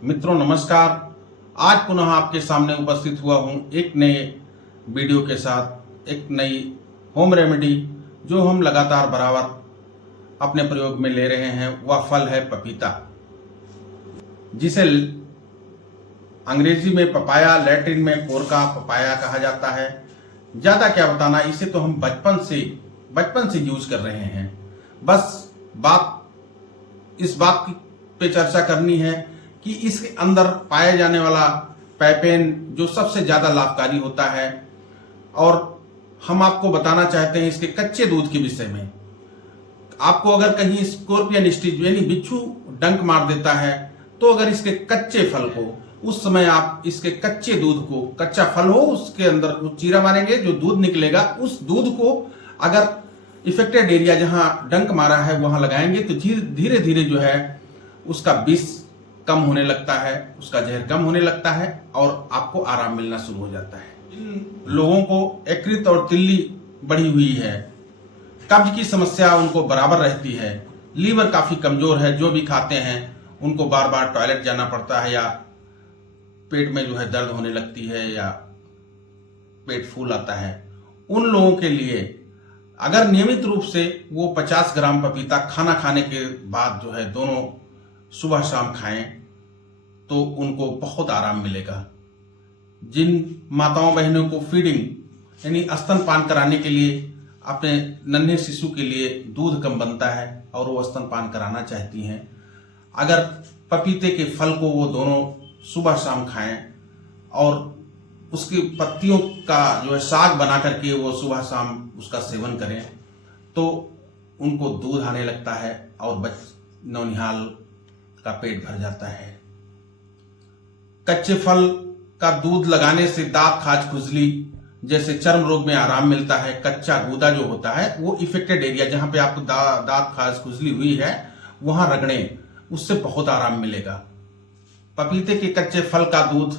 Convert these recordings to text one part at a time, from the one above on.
मित्रों नमस्कार। आज पुनः आपके सामने उपस्थित हुआ हूं एक नए वीडियो के साथ, एक नई होम रेमेडी जो हम लगातार बराबर अपने प्रयोग में ले रहे हैं। वह फल है पपीता, जिसे अंग्रेजी में पपाया, लैटिन में कोरका पपाया कहा जाता है। ज्यादा क्या बताना, इसे तो हम बचपन से यूज कर रहे हैं। बस इस बात पे चर्चा करनी है कि इसके अंदर पाया जाने वाला पैपेन जो सबसे ज्यादा लाभकारी होता है, और हम आपको बताना चाहते हैं इसके कच्चे दूध के विषय में। आपको अगर कहीं स्कॉर्पियन स्टिच यानी बिच्छू डंक मार देता है, तो अगर इसके कच्चे फल को उस समय आप इसके कच्चे दूध को, कच्चा फल हो उसके अंदर चीरा मारेंगे, जो दूध निकलेगा उस दूध को अगर इफेक्टेड एरिया जहां डंक मारा है वहां लगाएंगे तो धीरे धीरे जो है उसका विष कम होने लगता है, उसका जहर कम होने लगता है और आपको आराम मिलना शुरू हो जाता है। इन लोगों को यकृत और तिल्ली बढ़ी हुई है, कब्ज की समस्या उनको बराबर रहती है, लीवर काफी कमजोर है, जो भी खाते हैं उनको बार बार टॉयलेट जाना पड़ता है, या पेट में जो है दर्द होने लगती है, या पेट फूल आता है। उन लोगों के लिए अगर नियमित रूप से वो 50 ग्राम पपीता खाना खाने के बाद जो है दोनों सुबह शाम खाएं तो उनको बहुत आराम मिलेगा। जिन माताओं बहनों को फीडिंग यानी स्तनपान कराने के लिए अपने नन्हे शिशु के लिए दूध कम बनता है और वो स्तनपान कराना चाहती हैं, अगर पपीते के फल को वो दोनों सुबह शाम खाएं और उसकी पत्तियों का जो है साग बना करके वो सुबह शाम उसका सेवन करें, तो उनको दूध आने लगता है और नौनिहाल का पेट भर जाता है। कच्चे फल का दूध लगाने से दांत, खाज, खुजली जैसे चर्म रोग में आराम मिलता है। कच्चा गूदा जो होता है वो इफेक्टेड एरिया जहां पे आपको दांत, खाज, खुजली हुई है वहां रगड़ें, उससे बहुत आराम मिलेगा। पपीते के कच्चे फल का दूध,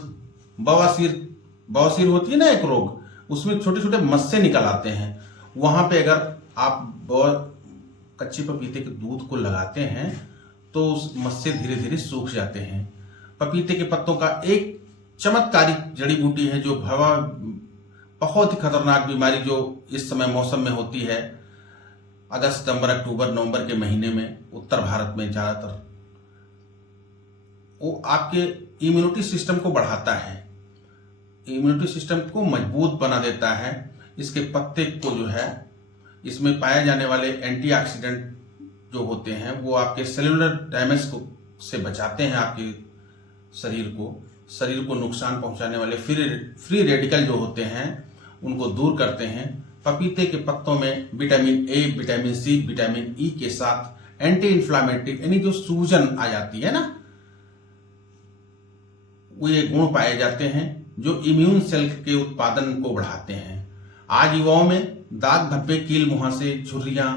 बवासीर होती है ना एक रोग, उसमें छोटे छोटे मस्से निकल आते हैं, वहां पे अगर आप कच्चे पपीते के दूध को लगाते हैं तो उस मस्से धीरे धीरे सूख जाते हैं। पपीते के पत्तों का एक चमत्कारिक जड़ी बूटी है जो बहुत ही खतरनाक बीमारी जो इस समय मौसम में होती है, अगस्त, सितंबर, अक्टूबर, नवंबर के महीने में उत्तर भारत में ज्यादातर, वो आपके इम्यूनिटी सिस्टम को बढ़ाता है, इम्यूनिटी सिस्टम को मजबूत बना देता है। इसके पत्ते को जो है, इसमें पाए जाने वाले एंटीऑक्सीडेंट जो होते हैं वो आपके सेलुलर डैमेज को से बचाते हैं, आपके शरीर को नुकसान पहुंचाने वाले फ्री रेडिकल जो होते हैं उनको दूर करते हैं। पपीते के पत्तों में vitamin A, vitamin C, vitamin E के साथ एंटी इन्फ्लामेटरी यानी जो सूजन आ जाती है ना, वो ये गुण पाए जाते हैं जो इम्यून सेल के उत्पादन को बढ़ाते हैं। आज युवाओं में दाग, धब्बे, कील मुहासे, झुर्रियां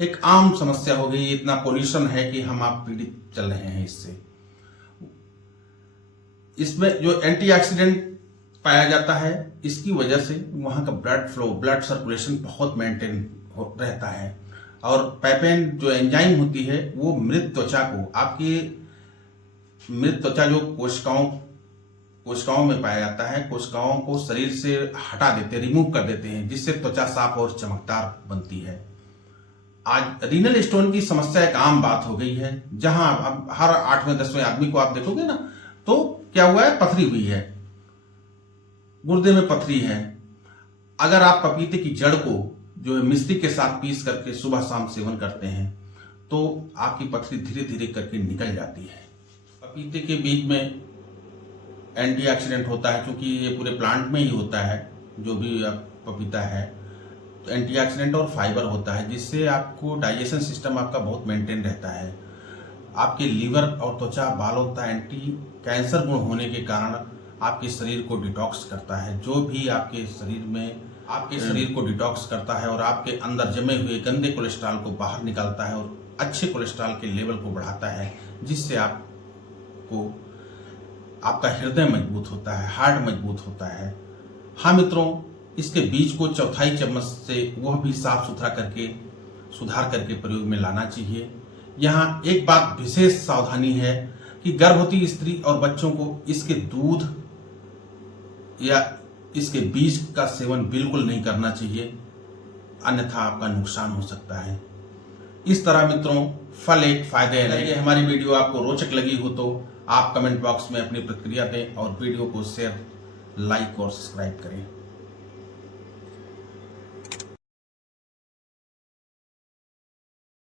एक आम समस्या हो गई। इतना पोल्यूशन है कि हम आप पीड़ित चल रहे हैं इससे। इसमें जो एंटीऑक्सीडेंट पाया जाता है, इसकी वजह से वहां का ब्लड फ्लो, ब्लड सर्कुलेशन बहुत मेंटेन रहता है, और पैपेन जो एंजाइम होती है वो मृत त्वचा को, आपकी मृत त्वचा जो कोशिकाओं में पाया जाता है, कोशिकाओं को शरीर से हटा देते, रिमूव कर देते हैं, जिससे त्वचा साफ और चमकदार बनती है। आज रीनल स्टोन की समस्या एक आम बात हो गई है, जहां अब हर 8वें 10वें आदमी को आप देखोगे ना, तो क्या हुआ है, पथरी हुई है, गुर्दे में पथरी है। अगर आप पपीते की जड़ को जो है मिश्री के साथ पीस करके सुबह शाम सेवन करते हैं तो आपकी पथरी धीरे धीरे करके निकल जाती है। पपीते के बीज में एंटीऑक्सीडेंट होता है, क्योंकि ये पूरे प्लांट में ही होता है जो भी पपीता है, तो एंटीऑक्सीडेंट और फाइबर होता है, जिससे आपको डाइजेशन सिस्टम आपका बहुत मेंटेन रहता है। आपके लीवर और त्वचा, बालों तथा एंटी कैंसर गुण होने के कारण आपके शरीर को डिटॉक्स करता है, जो भी आपके शरीर को डिटॉक्स करता है और आपके अंदर जमे हुए गंदे कोलेस्ट्रॉल को बाहर निकालता है और अच्छे कोलेस्ट्रॉल के लेवल को बढ़ाता है, जिससे आपका हृदय मजबूत होता है, हार्ट मजबूत होता है। हाँ मित्रों, इसके बीज को चौथाई चम्मच से वह भी साफ सुथरा करके सुधार करके प्रयोग में लाना चाहिए। यहाँ एक बात विशेष सावधानी है, कि गर्भवती स्त्री और बच्चों को इसके दूध या इसके बीज का सेवन बिल्कुल नहीं करना चाहिए, अन्यथा आपका नुकसान हो सकता है। इस तरह मित्रों, फल एक फायदे है। ये हमारी वीडियो आपको रोचक लगी हो तो आप कमेंट बॉक्स में अपनी प्रतिक्रिया दें और वीडियो को शेयर, लाइक और सब्सक्राइब करें।